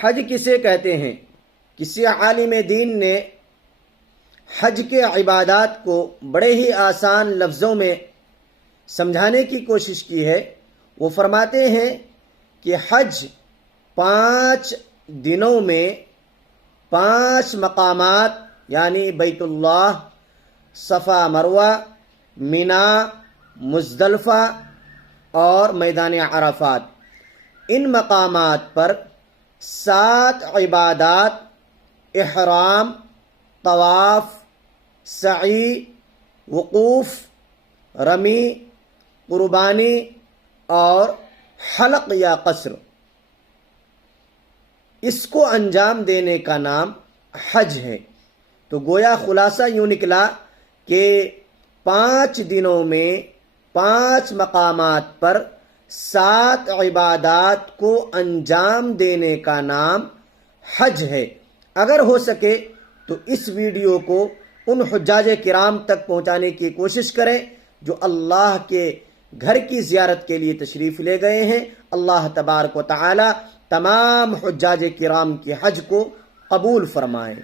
حج کسے کہتے ہیں؟ کسی عالم دین نے حج کے عبادات کو بڑے ہی آسان لفظوں میں سمجھانے کی کوشش کی ہے۔ وہ فرماتے ہیں کہ حج 5 دنوں میں 5 مقامات یعنی بیت اللہ، صفا مروہ، مینا، مزدلفہ اور میدان عرفات، ان مقامات پر 7 عبادات، احرام، طواف، سعی، وقوف، رمی، قربانی اور حلق یا قصر، اس کو انجام دینے کا نام حج ہے۔ تو گویا خلاصہ یوں نکلا کہ 5 دنوں میں 5 مقامات پر 7 عبادات کو انجام دینے کا نام حج ہے۔ اگر ہو سکے تو اس ویڈیو کو ان حجاج کرام تک پہنچانے کی کوشش کریں جو اللہ کے گھر کی زیارت کے لیے تشریف لے گئے ہیں۔ اللہ تبارک و تعالی تمام حجاج کرام کے حج کو قبول فرمائیں۔